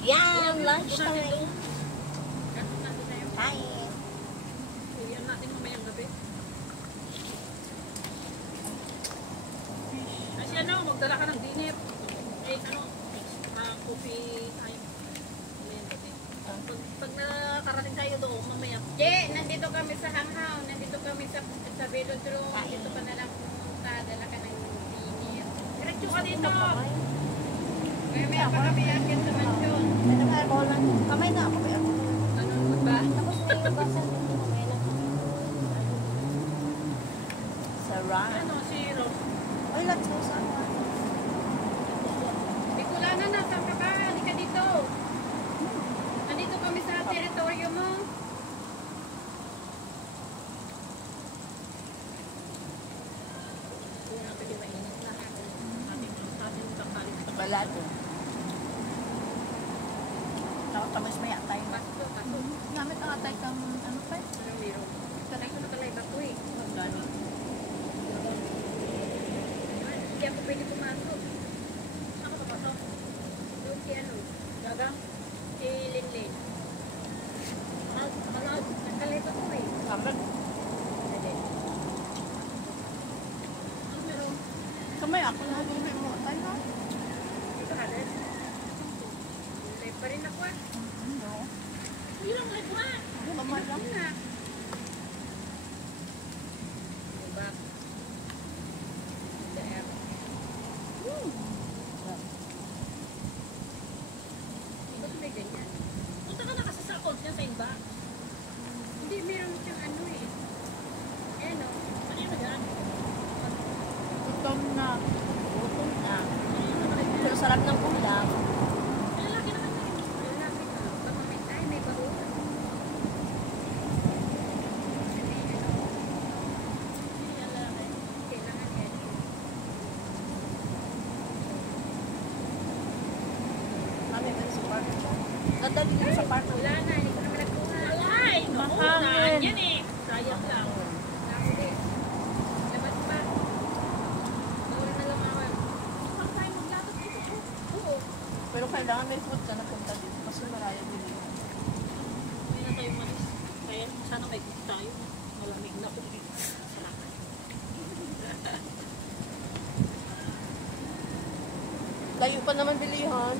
Yan, lunch time. Kain. Iyan natin mamayang gabi. Kasi ano, magdala ka ng dinner. Eh, ano, coffee time. Mamayang gabi. Pag nakarating tayo doon, mamaya. Je, nandito kami sa Hanghaw, nandito kami sa Velodrome, dito ka na lang pumunta, dala ka ng dinner. Diretso ka dito. May pa kami akit sa mansyon. Kamay na ako. Nanonood ba? Tapos may basan dito. Kamay na. Sarap. Ano, si Rose. Ay, let's go sa ako. Bicolana na, saan ka ba? Halika dito. Nandito kami sa teritoryo mo. Kung natin yung mainit na. Ating tangkalik sa Balado. Nakatamas may atay. Pasto, pasto. Namit ang atay kang ano pa? Ano meron? Sanay ko na talaga ko eh. Magkano? Hindi ako pwede pumasok. Saan ka papasok? Doon si ano, Gagang? si Linlin. Ano? Nagkalito ko eh. Kamay. Ano meron? Kamay ako na bumili mo atay ha? Dito ka rin. Live pa rin ako ah. No. Hindi lang live nga. Kamay lang. Na. Diba? Sa air. Ba't may ganyan? Punta ka na kasi sa account niya sa inbox. Hindi, meron siyang ano eh. Ano? Ano yun dyan? Gutom na. Gutom na. Pero sarap ng ulam. Lalaki naman yun. Lalaki ka. Baka may tayo, may baho. Hindi yan lalaki. Kailangan yan. Kami pa sa park. Nadali dito sa park. Wala na, hindi ko naman nagkuha. Ay, naku, Mahangin. saan yan eh. Sayang lang. Nakuli. Labas pa. Bawal na lumawan. Pag tayo maglatot dito. Oo. Pero kailangan may food ka na punta dito kasi maraya din. Hindi na tayo malis. Kaya sana may gusto tayo. Malamig na kung salamat. Layo pa naman bilihan.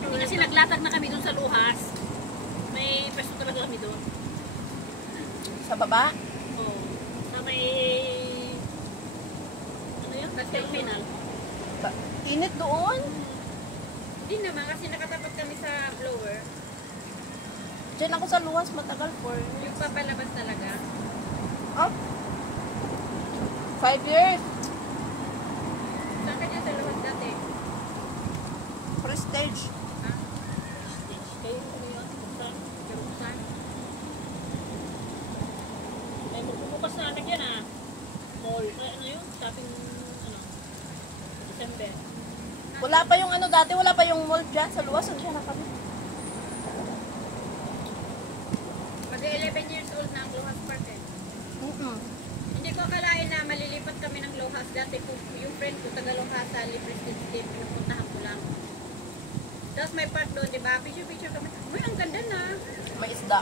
Hindi kasi naglatag na kami dun sa Luhas. May pwesto talaga kami dun. Sa baba? Oo. Sa may... Ano yan? Terminal. Init doon. Hindi naman kasi nakatapat kami sa blower. Diyan ako sa luwas matagal for Yung papalabas talaga. up. 5 years. Saan ka dyan sa luwas dati? Prestige. Ha? Kayo ano yun? Saan? Jerusalem? May magbubukas na anak yan ah. Mall. Ay, ano yun? Shopping... Ano? December. Wala pa yung ano dati, wala pa yung mall dyan sa luwas. Diyan na kami. Mag-11 years old na ang Lohas Park eh. Hindi ko akalain na malilipat kami ng Lohas dati. Yung friend ko, taga Lohas, libre steam, pinupuntahan ko lang. Tapos may park doon, di ba? Picture kami. Uy, ang ganda na. May isda.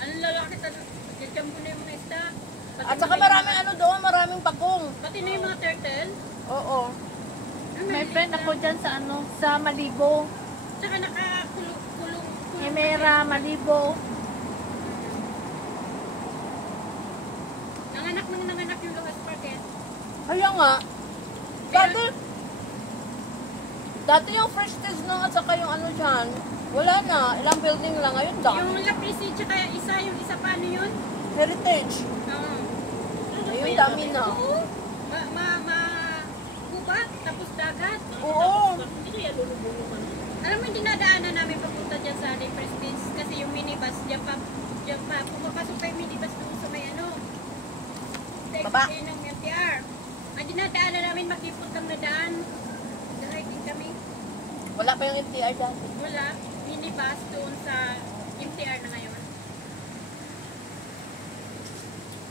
Anong lalaki talaga? Diyan mo na yung mga isda. Pati At saka maraming ano doon, maraming pagong. Pati na yung mga turtle. Oo. May friend ako dyan sa ano, sa Malibo. Tsaka nakakulong. Emera, Malibo. Nanganak yung Lohas Park eh. Kaya nga. Dati yung first stage na at saka yung ano dyan, wala na. Ilang building lang. Ngayon dami. Yung Lapisi, tsaka yung isa pa, ano yun? Heritage. Oo. Ayun, dami na. Oo. Gubat, tapos dagat. Oo. Hindi kaya lulubulong ano? Alam mo, yung dinadaanan namin papunta dyan sa Libre Space kasi yung minibus, dyan pa, pumapasok pa yung minibus doon sa may ano. Sa Baba. explain ng MTR. Ang dinadaanan namin, makipot lang na daan. Directing kami. Wala pa yung MTR dati. Wala, minibus doon sa MTR na ngayon.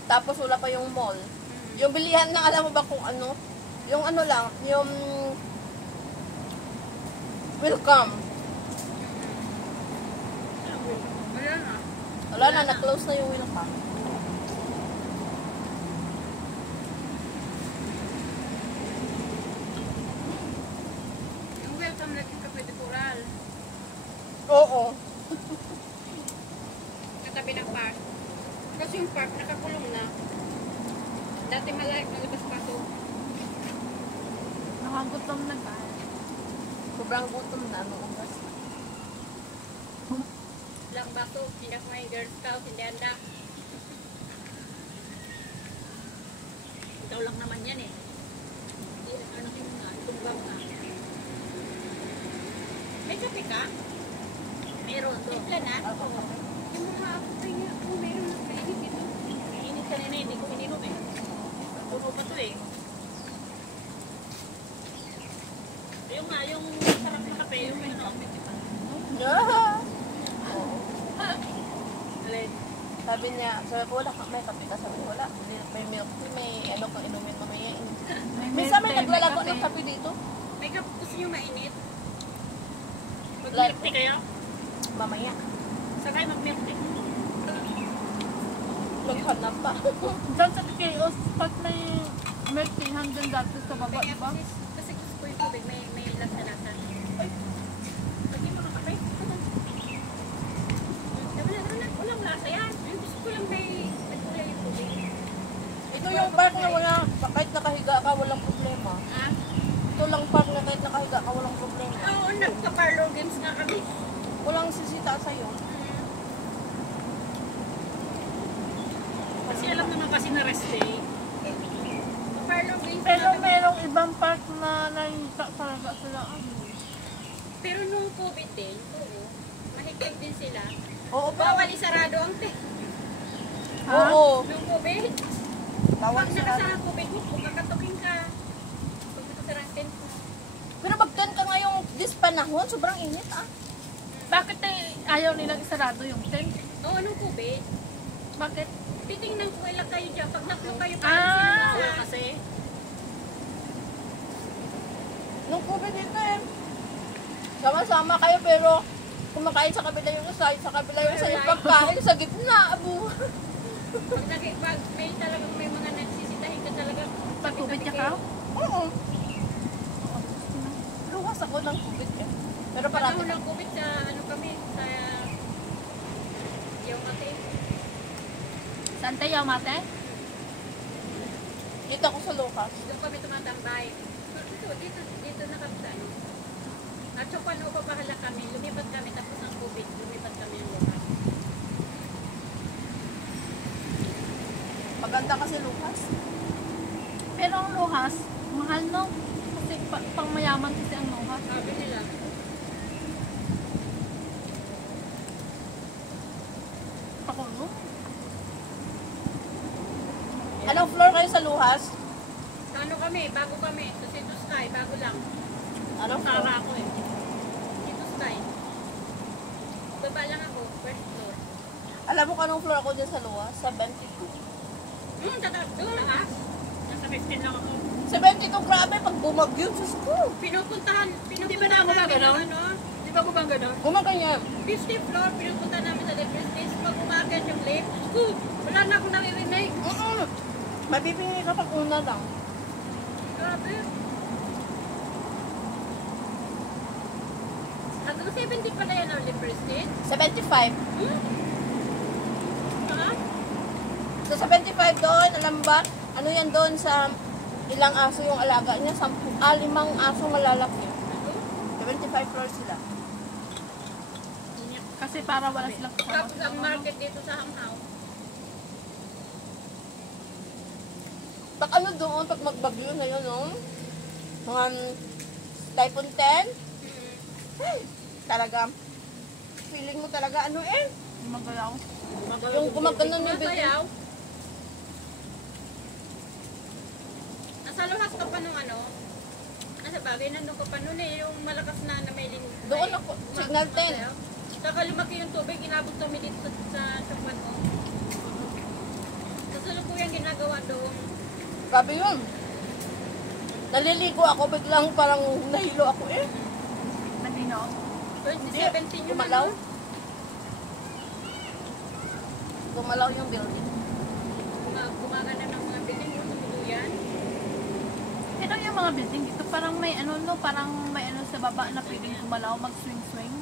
Tapos wala pa yung mall. Yung bilihan na alam mo ba kung ano? Yung ano lang, yung Welcome. Wala na. Wala na, na-close na yung welcome. Yung welcome naging Cafe de Coral. Oo. Katabi ng park. Kasi yung park nakakulong na. Dati malaki nalabas pa to. Nakagutom na ba? Sobrang gutom na, ano oras. Lang baso, hindi ako may Girl Scout, hindi anda. Ikaw lang naman yan eh. Hindi, ano yung nga, tumbang ka. May kape ka? Meron to. Timpla na? Ako. Yung mga ako tayo nga, kung meron na kainit ito. Init kanina, hindi ko ininom eh. Puno pa to eh. Yung nga, yung sarap na kape, yung ano. Yeah. Alin. Sabi niya, sabi ko, wala ka, may kape ka. Sabi ko, wala. Hindi, may milk tea, may ano kang inumin mamaya. Minsan may naglalago ng kape dito. May kape gusto nyo mainit? Mag-milk tea kayo? Mamaya. Saan kayo mag-milk tea? Maghanap pa. Diyan sa Kios, pag may milk tea hanggang dati sa baba, May di ba? kasi gusto ko yung tubig, may lasa-lasa. Pati mo ng kape? Tama na. Walang lasa yan. Yung gusto ko lang may nagkulay yung tubig. Ito yung park na wala, kahit nakahiga ka, walang problema. Ha? Ito lang park na kahit nakahiga ka, walang problema. Oo, nagpa-parlor games nga kami. Walang sisita sa'yo. Kasi alam naman kasi na rest day. Pa-parlor games Pero nga kami. merong ibang park na nakita talaga sila. Pero nung COVID din, oo, mahigpit din sila. Oo, Bawal isarado ang te. Ha? Oo. Nung COVID, Bawal pag sa nakasara COVID mo, kung kakatukin ka, pag nakasara ang tent mo. Pero pag-10 ka ngayong this panahon, sobrang init ah. Bakit ayaw nilang isarado yung tent? Oo, nung COVID, Bakit? titingnan ko ilang kayo dyan. Pag naklo kayo, Ah! parang sino Wala nasa. kasi. Nung COVID dito eh. Sama-sama kayo pero kumakain sa kabila yung isa, sa kabila yung isa yung pagkain sa gitna. Abo. Pag may talagang may mga nagsisitahin ka talaga. Pagtubig ka ka? Oo. Luwas ako ng COVID eh. Pero parati Panahon ng COVID sa ano kami, sa yung ate. Saan tayo, mate? kita ko sa Lucas. Doon kami tumatambay. Dito na kami sa ano. At so paano pa bahala kami, lumipat kami tapos ng COVID, lumipat kami ng lugar. Maganda kasi Lucas. Pero ang Luhas, mahal no? Kasi pang mayaman kasi ang Luhas. Sabi nila, Pakulo. Anong floor kayo sa Lucas? sa ano kami, bago kami, sa Cito Sky, bago lang. Anong floor? Tara ako eh. Cito Sky. Baba lang ako, first floor. Alam mo kung anong floor ako dyan sa Lucas? 72. Doon na ah. Nasa 15 lang ako. 72, grabe, pag bumagyo, Diyos ko. Pinupuntahan Di ba na ako namin gaganon? ang ano, Di ba ko bang gano'n? Gumaganyan. 50th floor, pinupuntahan namin sa different stage. Pag umakyat yung lift, wala na akong naririnig. Mabibingi ka pag una lang. Grabe. Hanggang 70 pala yan ang liver stage. 75. Ha? So 75 doon, alam ba? Ano yan doon sa ilang aso yung alaga niya? 5 aso malalaki. 75 floors sila. Kasi para wala silang Tapos ang kasama. market dito sa Hanghaw. Pag ano doon, pag magbagyo na yun, no? Mga typhoon 10, talaga, feeling mo talaga, ano eh? Magalaw. Yung gumaganon yung building. Masayaw. Nasa luhas ka pa nung ano? Nasa bagay, nandun ka pa nun eh. Yung malakas na may Doon ako, signal 10. Saka lumaki yung tubig, inabot kami dito sa sakwan mo. Kasalukuyang ginagawa doon. Grabe yun. Naliligo ako, biglang parang nahilo ako eh. Malinaw 2017 yung Gumalaw. ano. Gumalaw yung building. Gumagana ng mga building mo, tumuloyan. Pero yung mga building dito, parang may ano, no? Parang may ano sa baba na pwedeng gumalaw, mag-swing-swing.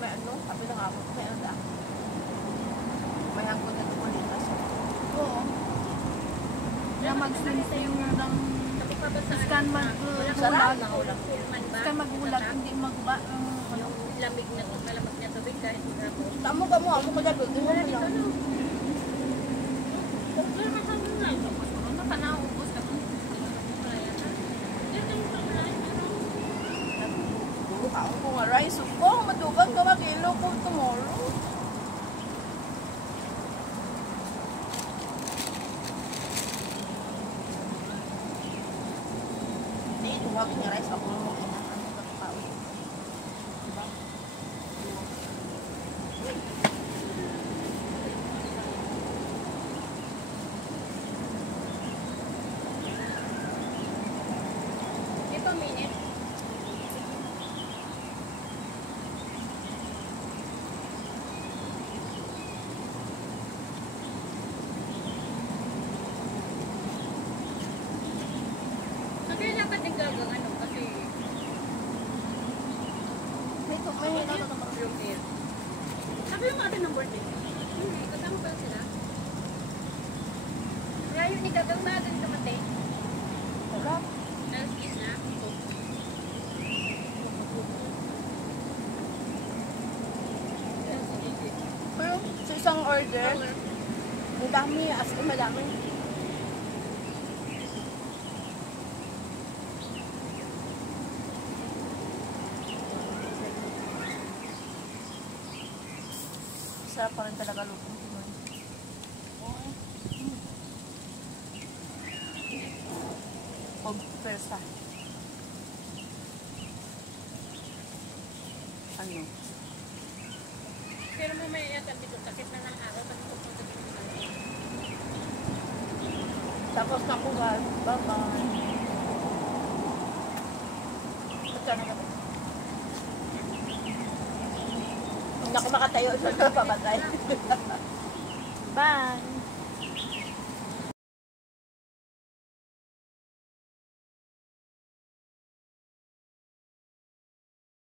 May ano, sabi ng amo ko, may ano da. May hangkod na tumulitas. Oo. Na mag-swing-swing ng Napapabasaan scan na. magbulag. Pullman ba? Scan magbulag, hindi magba. Ano? Yung lamig na malamig na tubig kahit maghapon. Tamo ka mo, ako ka dyan, building mo Wala dito, lang. no? Wala ka sa mga ito. Ano ka na, ubos ka. Wala yata. Yan din sa mga ito. Ako ko nga rice, ko, madugang ka mag-ilo ko tomorrow. Hindi, tumawag niya rice, ako mo inahan ko pa. Diba? Ito, minute. So, kaya dapat din gagang ano kasi May ano naman. yung air. Sabi yung atin ng birthday. Hindi, kasama ba sila? Kaya yun, igagang bagang dumating. Wala. Alas 10 na. Pero sa isang order, ang dami, as in madami. Sarap pa rin talaga lutong Pinoy. Pag persa. Ano? Pero mamaya yata dito, takip na ng araw kasi pupunta dito sa kanila. Tapos nakuha. Bye-bye. Ba't ka na kami? Hindi ako makatayo sa pabatay. Bye!